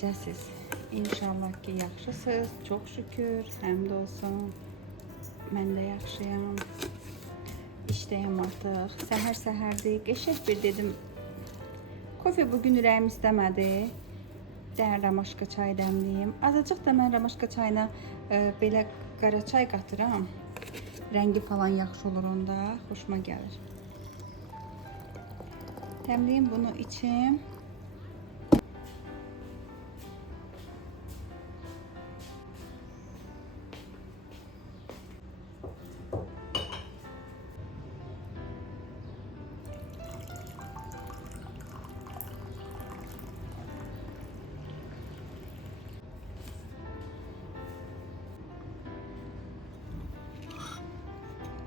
Necəsiz? İnşallah ki, yaxşısınız. Çox şükür. Həmd olsun. Mən də yaxşıyam. İşdəyəm artıq. Səhər-səhərdir. Qəşəng bir dedim. Kofe bugün ürəyim istəmədi. Dəyər ramaşka çay dəmliyim. Azacıq da mən ramaşka çayına belə qara çay qatıram. Rəngi falan yaxşı olur onda. Xoşuma gəlir. Dəmliyim bunu içim.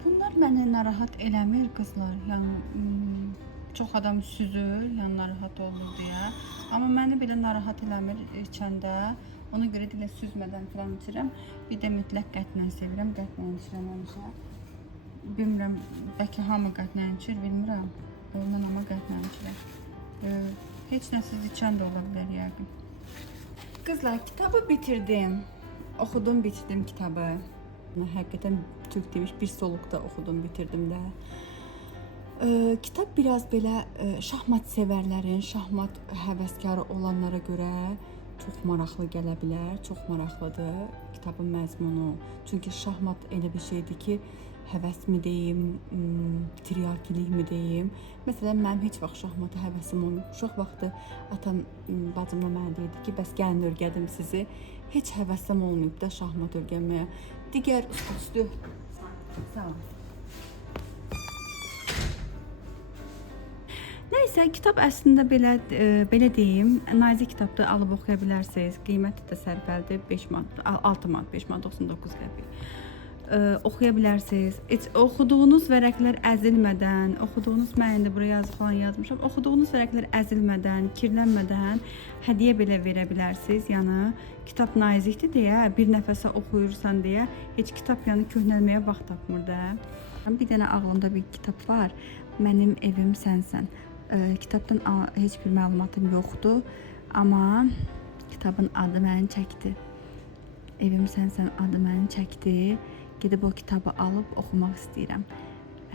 Bunlar məni narahat eləmir qızlar. Yəni çox adam süzür, yəni narahat olur deyə. Amma məni belə narahat eləmir içəndə. Ona görə də süzmədən falan içirəm. Bir də mütləq qətlə sevirəm. Qətlə içirəm həmişə. Bilmirəm, bəlkə hamı qətlə içir, bilmirəm. Ondan amma qətlə içirəm. Heç nə siz içən də ola bilər yəqin. Qızlar, kitabı bitirdim. Oxudum, bitirdim kitabı. Həqiqətən Türk demiş bir soluqda oxudum, bitirdim də. Kitab biraz belə şahmat sevərlərin, şahmat həvəskarı olanlara görə çox maraqlı gələ bilər, çox maraqlıdır kitabın məzmunu. Çünki şahmat elə bir şeydir ki, həvəs mi deyim, tiryakilik mi deyim. Məsələn, mənim heç vaxt şahmata həvəsim olmayıb. Uşaq vaxtı atam, bacımla mənə deyirdi ki, bəs gəlin örgədim sizi. Heç həvəsim olmayıb da şahmat örgənməyə. Digər üstü. Sağ ol. Nəysə, kitab əslində belə deyim, nazik kitabdır, alıb oxuya bilərsiniz. Qiyməti də sərfəlidir, 5 manat, 6 manat, 5 manat 99 qəpik. Oxuya bilərsiniz. Heç oxuduğunuz vərəqlər əzilmədən, mən indi buraya yazı falan yazmışam. Oxuduğunuz vərəqlər əzilmədən, kirlənmədən hədiyyə belə verə bilərsiniz. Yəni kitab nazikdir deyə, bir nəfəsə oxuyursan deyə, heç kitab yəni köhnəlməyə vaxt tapmır da. Bir dənə ağlımda bir kitab var. Mənim evim sənsən. Kitabdan heç bir məlumatım yoxdur, amma kitabın adı məni çəkdi. Evim sənsən adı məni çəkdi. Gedib o kitabı alıb oxumaq istəyirəm.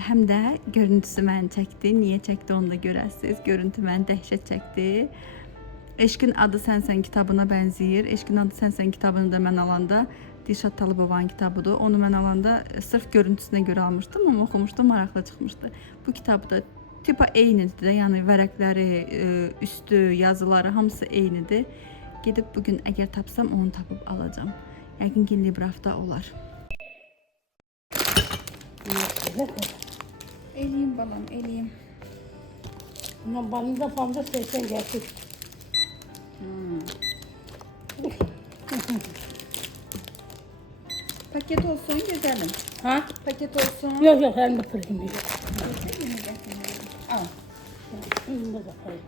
Həm də görüntüsü məni çəkdi. Niyə çəkdi onu da görəsiniz. Görüntü məni dəhşət çəkdi. Eşqin adı sənsən kitabına bənzəyir. Eşqin adı sənsən kitabını da mən alanda Dilşad Talıbovanın kitabıdır. Onu mən alanda sırf görüntüsünə görə almışdım, amma oxumuşdum, maraqlı çıxmışdı. Bu kitabı da tipa eynidir də, yəni vərəqləri, üstü, yazıları hamısı eynidir. Gedib bugün əgər tapsam onu tapıb alacağım. Yəqin ki, Librafda olar. Eləyim balam, eləyim. Ama bana da fazla sesen getir. Paket olsun güzelim. Ha? Paket olsun. Yok yok elini kırayım. Al. Elini de kırayım.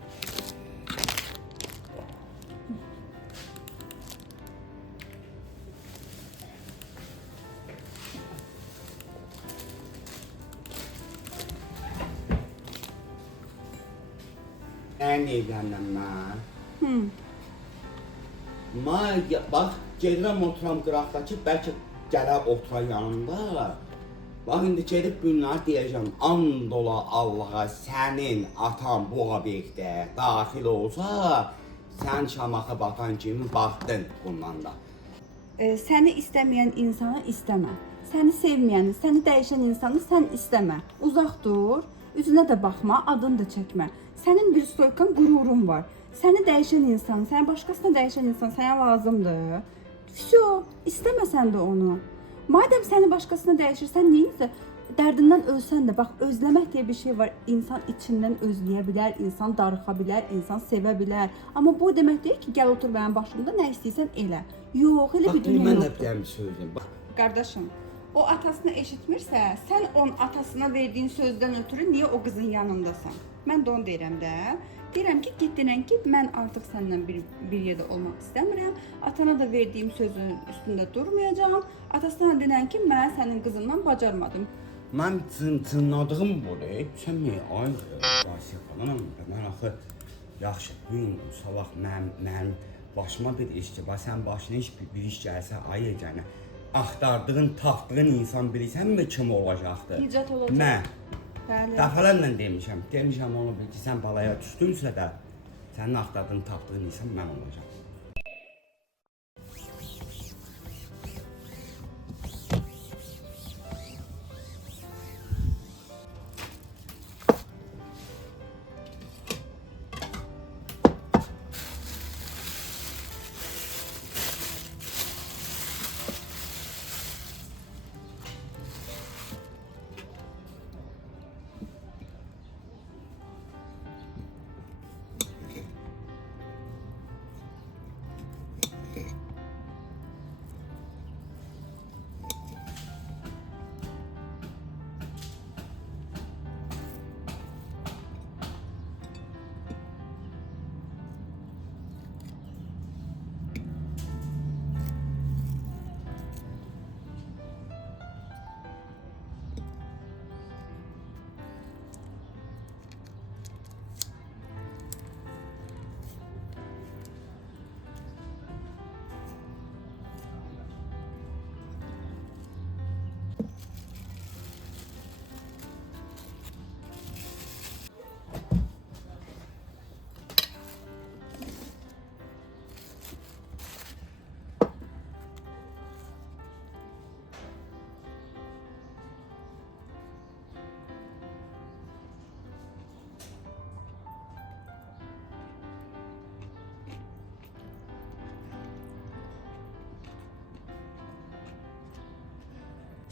Ən evlənəm mən. Bax, gedirəm oturam qıraqdakı, bəlkə gələr oturan yanımda. Bax, indi gedib bunları deyəcəm, and ola Allaha sənin atan bu obyektə daxil olsa, sən şamaxı batan kimi baxdın bundan da. Səni istəməyən insanı istəmə. Səni sevməyəni, səni dəyişən insanı sən istəmə. Uzaq dur, üzünə də baxma, adını da çəkmə. Sənin bir stoykan qürurun var. Səni dəyişən insan, səni başqasına dəyişən insan sənə lazımdır. Всё, istəməsən də onu. Madəm səni başqasına dəyişirsən, neysə dərdindən ölsən də, bax, özləmək deyə bir şey var. İnsan içindən özləyə bilər, insan darıxa bilər, insan sevə bilər. Amma bu demək deyil ki, gəl otur mənim başımda, nə istəyirsən elə. Yox, elə bir dünya Mən də yoxdur. biləm sözüm. Qardaşım, o atasını eşitmirsə, sən onun atasına verdiyin sözdən ötürü niyə o qızın yanındasan? Mən də onu deyirəm də. Deyirəm ki, git denən ki, mən artıq səndən bir yerdə olmaq istəmirəm. Atana da verdiyim sözün üstündə durmayacağam. Atasına denən ki, mən sənin qızından bacarmadım. Mən cınladığım budur. Sən mi? Ay, Vasif falan. Mən axı yaxşı, bu gün sabah mənim başıma bir iş ki, sən başına bir iş gəlsə, ay yeganə, axtardığın, tapdığın insan bilirsənmi kim olacaqdır? Nicat olacaq. Mən Bəli. dəfələrlə demişəm onu bil ki, sən balaya düşdünsə də, sənin axtardığın, tapdığın insan mən olacağam.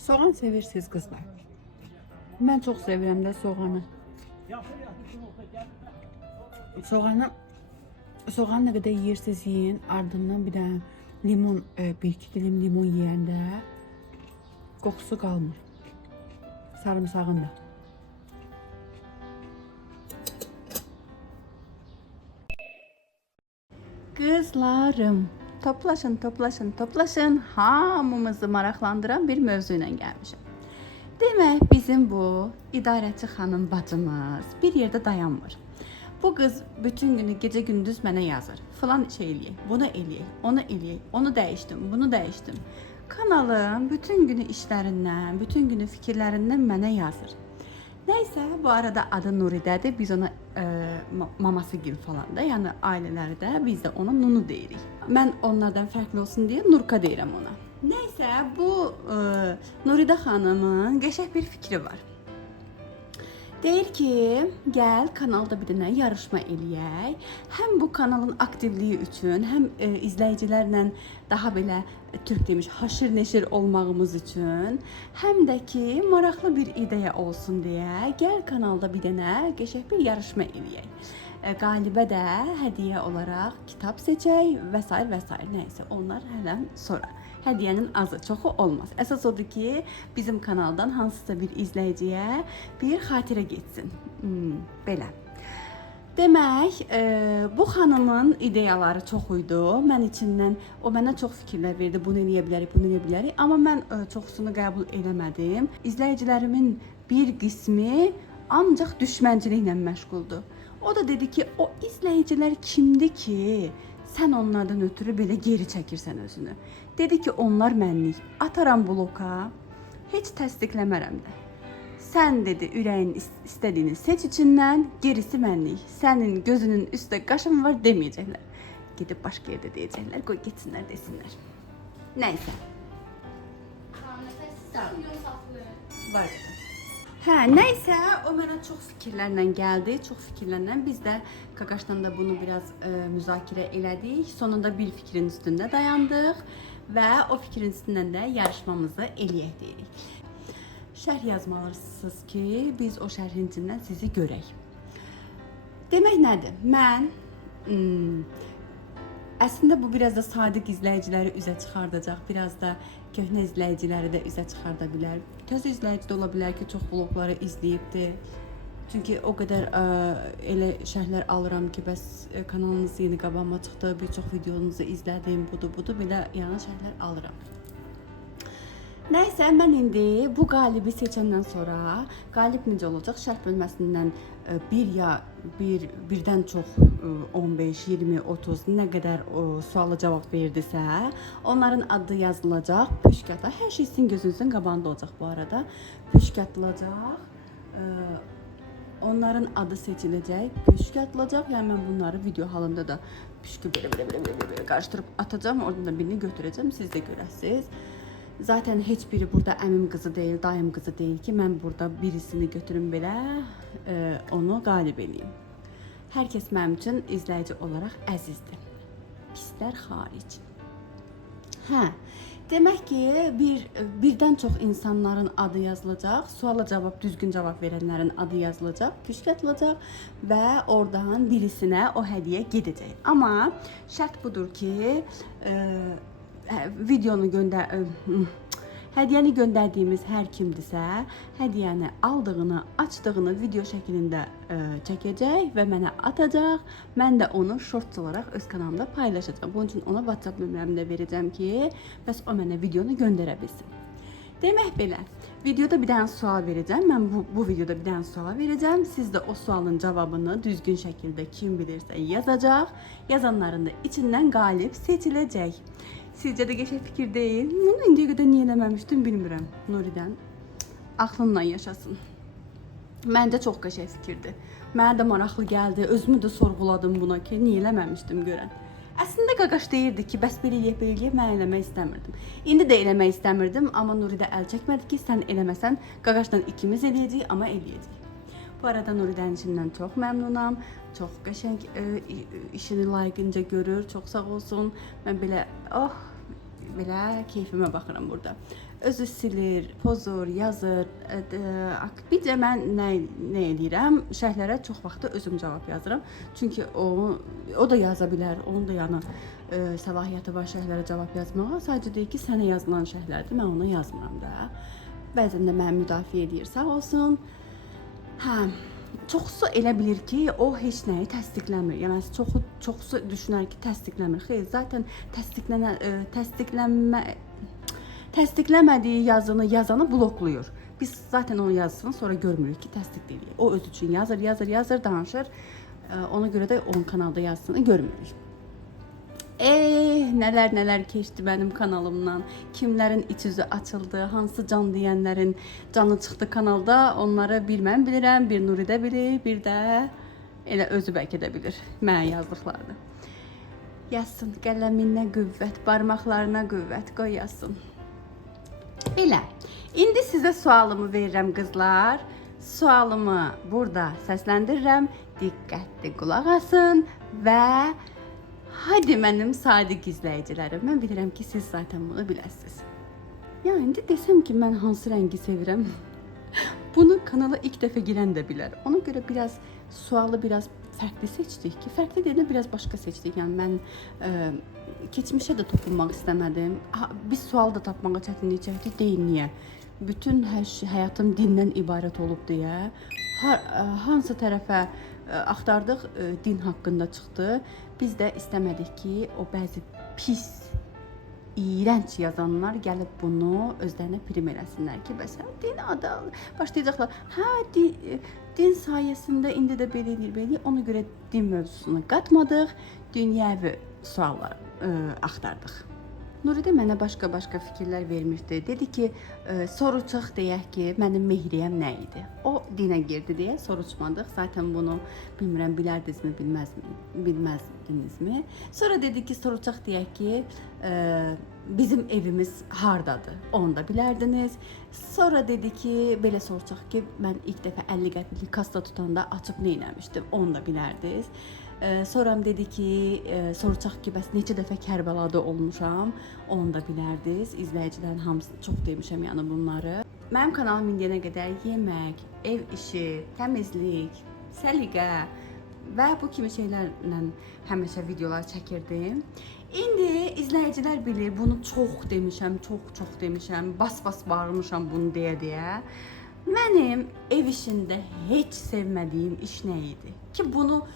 Soğan sevirsiniz qızlar. Mən çox sevirəm də soğanı. Soğanı nə qədər yeyirsiniz yiyin, ardından bir də limon, bir-iki dilim limon yeyəndə qoxusu qalmır. Sarımsağın da. Kızlarım, toplaşın, toplaşın, toplaşın. Hamımızı maraqlandıran bir mövzu ilə gəlmişəm. Demək, bizim bu idarəçi xanım bacımız bir yerdə dayanmır. Bu qız bütün günü gecə gündüz mənə yazır. Falan şey eləyək, bunu eləyək, onu eləyək, onu dəyişdim, bunu dəyişdim. Kanalın bütün günü işlərindən, bütün günü fikirlərindən mənə yazır. Neyse, bu arada adı Nuri'dədir. Biz ona maması gil falan da, yəni ailələrdə biz də ona Nunu deyirik. Mən onlardan fərqli olsun deyə Nurka deyirəm ona. Neyse, bu Nuridə xanımın qəşəng bir fikri var. Deyir ki, gəl kanalda bir dənə yarışma eləyək. Həm bu kanalın aktivliyi üçün, həm izləyicilərlə daha belə Türk demiş haşır neşir olmağımız üçün, həm də ki maraqlı bir ideya olsun deyə gəl kanalda bir dənə qəşəng bir yarışma eləyək. Qalibə də hədiyyə olaraq kitab seçək və s. və s. Nəysə, onlar hələn sonra. Hədiyyənin azı, çoxu olmaz. Əsas odur ki, bizim kanaldan hansısa bir izləyiciyə bir xatirə getsin. Belə. Demək, bu xanımın ideyaları çox idi. Mən içindən, o mənə çox fikirlər verdi. Bunu eləyə bilərik, bunu eləyə bilərik. Amma mən çoxsunu qəbul eləmədim. İzləyicilərimin bir qismi ancaq düşmənçiliklə məşğuldur. O da dedi ki, o izləyicilər kimdir ki, sən onlardan ötürü belə geri çəkirsən özünü. Dedi ki, onlar mənlik. Ataram bloka, heç təsdiqləmərəm də. Sən dedi, ürəyin istədiyini seç içindən, gerisi mənlik. Sənin gözünün üstə qaşın var deməyəcəklər. Gedib başqa yerdə deyəcəklər, qoy getsinlər desinlər. Nəysə. Var. Hə, nəysə, o mənə çox fikirlərlə gəldi, çox fikirlərlə. Biz də Qaqaşdan da bunu biraz müzakirə elədik. Sonunda bir fikrin üstündə dayandıq və o fikrin üstündən də yarışmamızı eləyək deyirik. Şərh yazmalısınız ki, biz o şərhin içindən sizi görək. Demək nədir? Mən əslində bu biraz da sadiq izləyiciləri üzə çıxardacaq, biraz da köhnə izləyiciləri də üzə çıxarda bilər. Təzə izləyici də ola bilər ki, çox vloqları izləyibdir. Çünki o qədər elə şərhlər alıram ki, bəs kanalınız yeni qabağıma çıxdı, bir çox videonuzu izlədim, budur, belə yəni şərhlər alıram. Nəysə, mən indi bu qalibi seçəndən sonra qalib necə olacaq? Şərh bölməsindən birdən çox 15, 20, 30 nə qədər suala cavab verdisə, onların adı yazılacaq püşkata. Hər şey sizin gözünüzün qabağında olacaq bu arada. Püşk atılacaq. Onların adı seçiləcək, püşk atılacaq. Yəni mən bunları video halında da püşkü belə qarışdırıb atacağım. Oradan da birini götürəcəm, siz də görəsiniz. Zaten heç biri burada əmim qızı deyil, dayım qızı deyil ki, mən burada birisini götürüm belə onu qalib eləyim. Hər kəs mənim üçün izləyici olaraq əzizdir. Pislər xaric. Hə, demək ki, birdən çox insanların adı yazılacaq, suala cavab, düzgün cavab verənlərin adı yazılacaq, püşk atılacaq və oradan birisinə o hədiyyə gedəcək. Amma şərt budur ki, hədiyyəni göndərdiyimiz hər kimdirsə, hədiyyəni aldığını, açdığını video şəklində çəkəcək və mənə atacaq. Mən də onu shorts olaraq öz kanalımda paylaşacağam. Bunun üçün ona WhatsApp nömrəmi də verəcəm ki, bəs o mənə videonu göndərə bilsin. Demək belə, videoda bir dənə sual verəcəm. Mən bu videoda bir dənə sual verəcəm. Siz də o sualın cavabını düzgün şəkildə kim bilirsə yazacaq. Yazanların da içindən qalib seçiləcək. Sizcə də qəşəng fikir deyil? Bunu indiyə qədər niyə eləməmişdim bilmirəm. Nuridən aklınla yaşasın. Məncə çox qəşəng fikirdir. Mənə də maraqlı gəldi. Özümü də sorğuladım buna ki, niyə eləməmişdim görən. Əslində Qaqaş deyirdi ki, bəs belə eləyib, mən eləmək istəmirdim. İndi də eləmək istəmirdim, amma Nuri də əl çəkmədi ki, sən eləməsən, Qaqaşdan ikimiz eləyəcəyik, amma eləyəcəyik. Bu arada Nuridən işindən çox məmnunam. Çox qəşəng işini layiqincə görür. Çox sağ olsun. Mən belə, belə keyfimə baxıram burada. Özü silir, pozur, yazır. Bircə mən nə eləyirəm? Şərhlərə çox vaxtı özüm cavab yazıram. Çünki o da yaza bilər. Onun da yəni səlahiyyəti var şərhlərə cavab yazmağa. Sadəcə deyir ki, sənə yazılan şərhlərdir. Mən ona yazmıram da. Bəzən də məni müdafiə edir. Sağ olsun. Hə, çoxsu elə bilir ki, o heç nəyi təsdiqləmir. Yəni çoxsu düşünər ki, təsdiqləmir. Xeyr, zaten təsdiqləmədiyi yazanı bloklayır. Biz zaten onun yazısını sonra görmürük ki, təsdiqləyir. O öz üçün yazır, danışır. Ona görə də onun kanalda yazısını görmürük. Nələr keçdi mənim kanalımdan. Kimlərin iç üzü açıldı, hansı can deyənlərin canı çıxdı kanalda. Onları bir mən bilirəm, bir Nuri də bilir, bir də elə özü bəlkə də bilir mənə yazdıqlarını. Yazsın, qələminə qüvvət, barmaqlarına qüvvət, qoy yazsın. Belə, indi sizə sualımı verirəm qızlar. Sualımı burada səsləndirirəm. Diqqətli qulaq asın və hadi mənim sadiq izləyicilərim. Mən bilirəm ki, siz zaten bunu biləsiniz. Yəni, indi desəm ki, mən hansı rəngi sevirəm, bunu kanala ilk dəfə girən də bilər. Ona görə sualı biraz fərqli seçdik ki, fərqli deyildə biraz başqa seçdik. Yəni, mən keçmişə də toxunmaq istəmədim. Biz sualı da tapmağa çətinlik çəkdik, deyil niyə? Bütün həyatım dindən ibarət olub deyə, hansı tərəfə axtardıq, din haqqında çıxdı. Biz də istəmədik ki, o bəzi pis, iğrənc yazanlar gəlib bunu özlərinə prim eləsinlər ki, bəs din adı başlayacaqlar. Din sayəsində indi də belə eləyir. Ona görə din mövzusunu qatmadıq, dünyəvi suallar axtardıq. Nuri də mənə başqa fikirlər vermişdi. Dedi ki, soruçaq deyək ki, mənim mehriyəm nə idi? O dinə girdi deyə soruçmadıq. Zaten bunu bilmirəm, bilərdinizmi, bilməzdinizmi? Sonra dedi ki, soruçaq deyək ki, bizim evimiz hardadır? Onu da bilərdiniz. Sonra dedi ki, belə soracaq ki, mən ilk dəfə 50 qəpiklik kassa tutanda açıb nə eləmişdim? Onu da bilərdiniz. Sonra dedi ki, soracaq ki, bəs neçə dəfə Kərbəlada olmuşam? Onu da bilərdiniz. İzləyicilərin hamısını çox demişəm yəni bunları. Mənim kanalım indiyənə qədər yemək, ev işi, təmizlik, səliqə və bu kimi şeylərlə həmişə videolar çəkirdim. İndi izləyicilər bilir, bunu çox demişəm, çox demişəm, bas bağırmışam bunu deyə. Mənim ev işində heç sevmədiyim iş nə idi? Ki bunu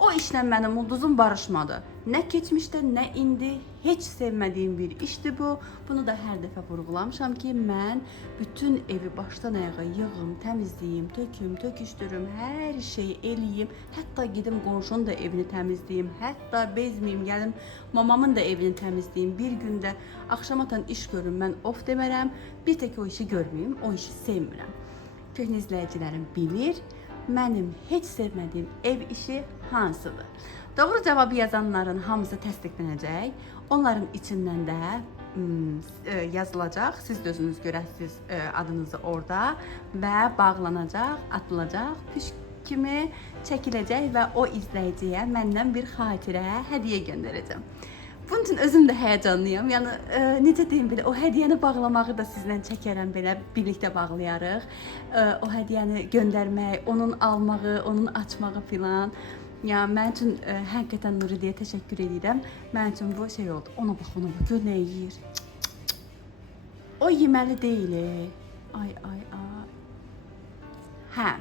O işlə mənim ulduzum barışmadı. Nə keçmişdə, nə indi heç sevmədiyim bir işdir bu. Bunu da hər dəfə vurğulamışam ki, mən bütün evi başdan ayağa yığım, təmizləyim, töküm, töküşdürüm, hər şeyi eləyim. Hətta gedim qonşunun da evini təmizləyim, hətta bezməyim, gəlim mamamın da evini təmizləyim. Bir gündə axşamatan iş görüm, mən of demərəm. Bir tək o işi görməyim, o işi sevmirəm. Köhnə izləyicilərim bilir, mənim heç sevmədiyim ev işi hansıdır? Doğru cavabı yazanların hamısı təsdiqlənəcək. Onların içindən də yazılacaq. Siz də özünüz görəsiniz adınızı orada və bağlanacaq, atılacaq, püş kimi çəkiləcək və o izləyiciyə məndən bir xatirə hədiyyə göndərəcəm. Bunun üçün özüm də həyəcanlıyam. Yəni necə deyim belə, o hədiyyəni bağlamağı da sizlə çəkərəm belə, birlikdə bağlayarıq. O hədiyyəni göndərmək, onun almağı, onun açmağı filan. Ya mən üçün həqiqətən Nuridiyə təşəkkür edirəm. Mən üçün bu şey oldu. Ona bax, gör nə yeyir. O yeməli deyil. Ay. Hə.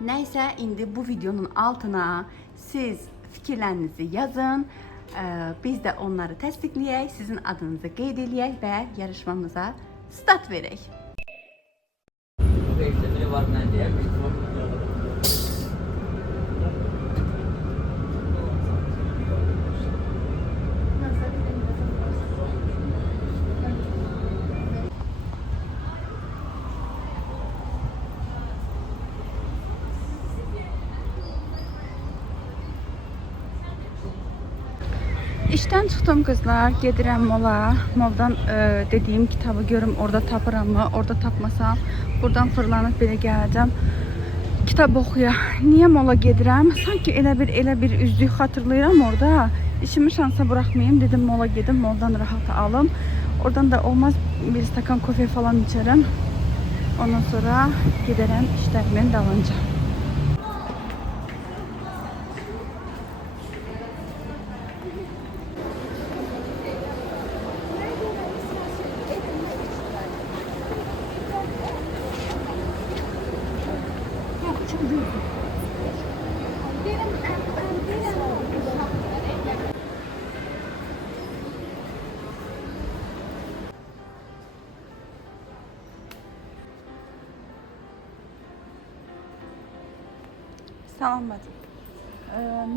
Nəysə, indi bu videonun altına siz fikirlərinizi yazın. Biz də onları təsdiqləyək, sizin adınızı qeyd eləyək və yarışmamıza start verək. İşten çıxdım kızlar, gedirəm mola. Moldan dediyim kitabı görüm orada tapıram mı? Orada tapmasam buradan fırlanıb belə gələcəm. Kitab oxuya. Niyə mola gedirəm? Sanki elə bir üzlük xatırlayıram orada. İşimi şansa buraxmayayım. Dedim mola gedim, moldan rahat alım. Oradan da olmaz bir stakan kofe falan içərəm. Ondan sonra gedərəm işlərimin dalınca. Salam bacım.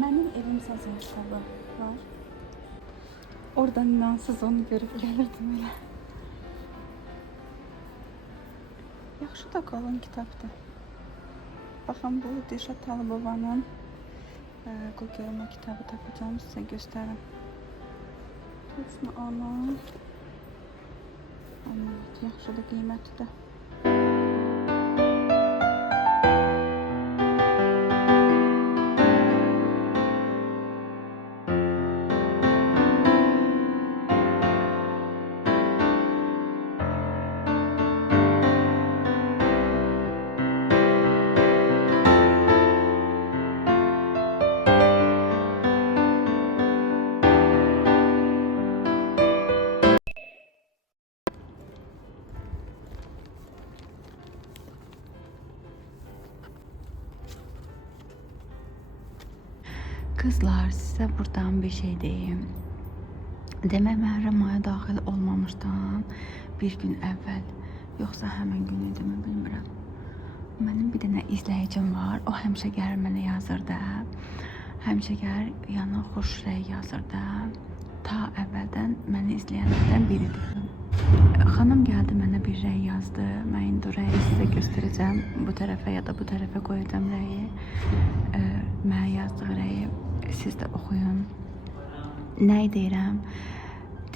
Mənim evim sazın kitabı var. Oradan inansız onu görüp gəlirdim elə. Yaxşı da qalın kitabdır. Baxın, bu Dilşad Talıbovanın Qo'yma kitabı tapacağım, sizə göstərim. Точно ana. Yaxşı da qiymətlidir. Kızlar, size buradan bir şey diyeyim. Demək Məhərrəmaya daxil olmamışdan bir gün əvvəl, yoxsa həmin gün idimi bilmirəm. Mənim bir dənə izləyicim var, o həmişəgər mənə yazırdı. Həmişəgər yana xoş rəy yazırdı. Ta əvvəldən məni izləyənlərdən biridir. Xanım gəldi mənə bir rəy yazdı. Mən indi o rəyi sizə göstərəcəm. Bu tərəfə ya da bu tərəfə qoyacağım rəyi. Mənə yazdığı rəyi siz də oxuyun. Nə deyirəm?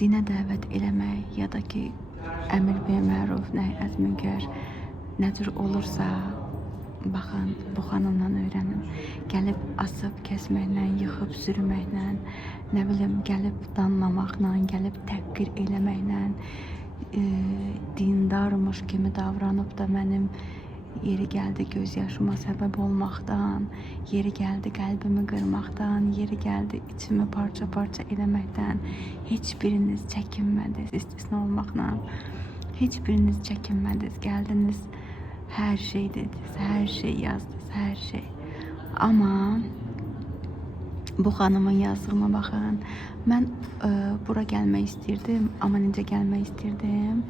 Dinə dəvət eləmək ya da ki, əmr bil məruf, nəhy əz münkər nə cür olursa, baxın, bu xanımdan öyrənin. Gəlib asıb kəsməklə, yıxıb sürməklə, nə bilim, gəlib danlamaqla, gəlib təhqir eləməklə, dindarmış kimi davranıb da mənim yeri gəldi göz yaşıma səbəb olmaqdan, yeri gəldi qəlbimi qırmaqdan, yeri gəldi içimi parça-parça eləməkdən heç biriniz çəkinmədiniz, istisna olmaqla. Heç biriniz çəkinmədiniz, gəldiniz, hər şey dediniz, hər şey yazdınız, hər şey. Amma Bu xanımın yazdığına baxın. Mən bura gəlmək istirdim, amma necə gəlmək istirdim?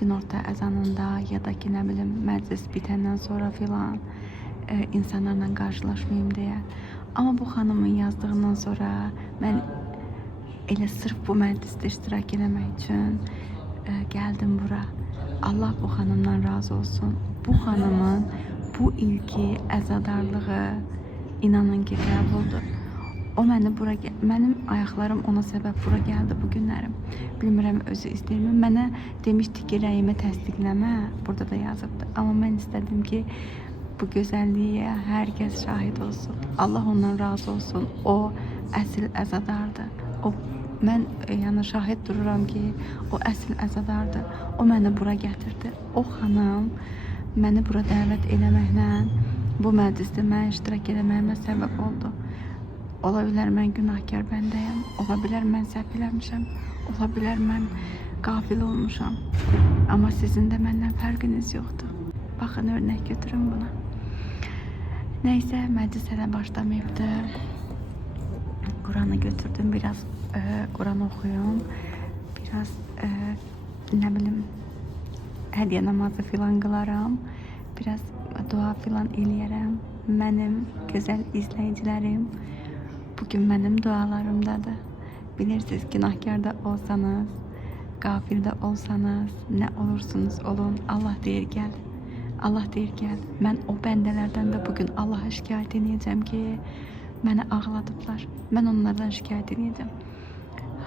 Günorta əzanında ya da ki, nə bilim, məclis bitəndən sonra filan insanlarla qarşılaşmayım deyə. Amma bu xanımın yazdığından sonra mən elə sırf bu məclisdə iştirak eləmək üçün gəldim bura. Allah bu xanımdan razı olsun. Bu xanımın bu ilki əzadarlığı inanın ki qəbuldur. O mənim ayaqlarım ona səbəb bura gəldi bu günlərim. Bilmirəm özü istəyirmi? Mənə demişdi ki, rəyimi təsdiqləmə, burada da yazıbdı. Amma mən istədim ki, bu gözəlliyə hər kəs şahid olsun. Allah ondan razı olsun. O əsl əzadardır. Mən yəni şahid dururam ki, o əsl əzadardır. O məni bura gətirdi. O xanım məni bura dəvət eləməklə, bu məclisdə mən iştirak eləməyimə səbəb oldu. Ola bilər mən günahkar bəndəyəm, ola bilər mən səhv eləmişəm, ola bilər mən qafil olmuşam. Amma sizin də məndən fərqiniz yoxdur. Baxın, örnək götürün buna. Nəysə, məclis hələ başlamayıbdı. Quranı götürdüm, biraz Quran oxuyum, biraz nə bilim, hədiyyə namazı filan qılaram, biraz dua filan eləyərəm. Mənim gözəl izləyicilərim bugün mənim dualarımdadır. Bilirsiniz, günahkar da olsanız, qafil də olsanız, nə olursunuz olun, Allah deyir gəl. Allah deyir gəl. Mən o bəndələrdən də bugün Allaha şikayət edəcəm ki, məni ağladıblar. Mən onlardan şikayət edəcəm.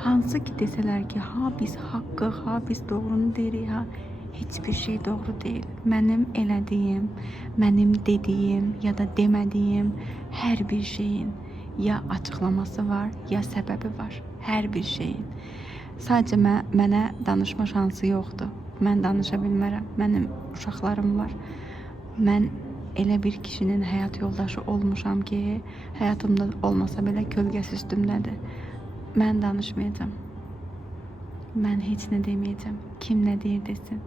Hansı ki desələr ki, ha biz haqqı, ha biz doğrunu deyirik, ha hiçbir şey doğru değil. Mənim elədiyim, mənim dediyim ya da demədiyim hər bir şeyin ya açıqlaması var, ya səbəbi var. Hər bir şeyin. Sadəcə mənə danışma şansı yoxdur. Mən danışa bilmərəm. Mənim uşaqlarım var. Mən elə bir kişinin həyat yoldaşı olmuşam ki, həyatımda olmasa belə kölgəsi üstümdədir. Mən danışmayacağım. Mən heç nə deməyəcəm. Kim nə deyir desin.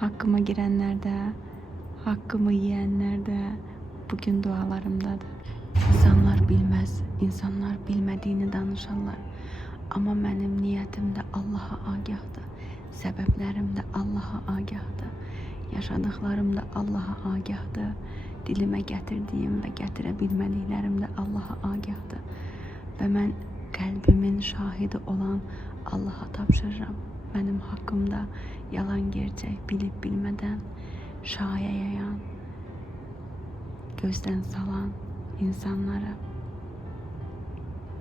Haqqıma girənlər də, haqqımı yeyənlər də bugün dualarımdadır. İnsanlar bilməz, insanlar bilmədiyini danışarlar. Amma mənim niyyətim də Allaha agahdır. Səbəblərim də Allaha agahdır. Yaşadıqlarım da Allaha agahdır. Dilimə gətirdiyim və gətirə bilmədiklərim də Allaha agahdır. Və mən qəlbimin şahidi olan Allaha tapşırıram. Mənim haqqımda yalan gerçək bilib bilmədən şaya yayan, gözdən salan insanlara.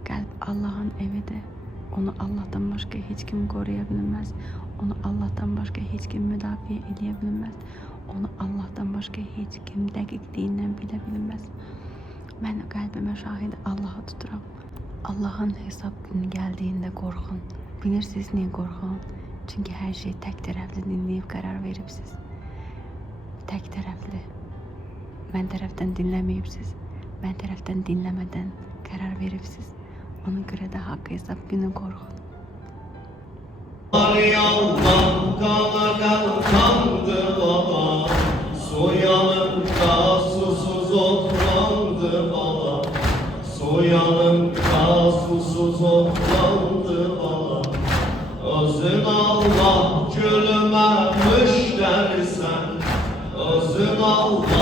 Qəlb Allahın evidir. Onu Allahdan başqa heç kim qoruya bilməz. Onu Allahdan başqa heç kim müdafiə edə bilməz. Onu Allahdan başqa heç kim dəqiqliyindən bilə bilməz. Mən qəlbimə şahid Allaha tuturam. Allahın hesab günü gəldiyində qorxun. Bilirsiniz niyə qorxun? Çünki hər şey tək tərəfli dinləyib qərar veribsiz. Tək tərəfli. Mən tərəfdən dinləməyibsiz. Mən tərəfdən dinləmədən qərar veribsiz. Ona görə də haqq hesab günü qorxun. Yaldan kana kalkandı baba, soyanında susuz otlandı baba, soyanında susuz otlandı baba. Özün Allah gülüme müşterisen, özün Allah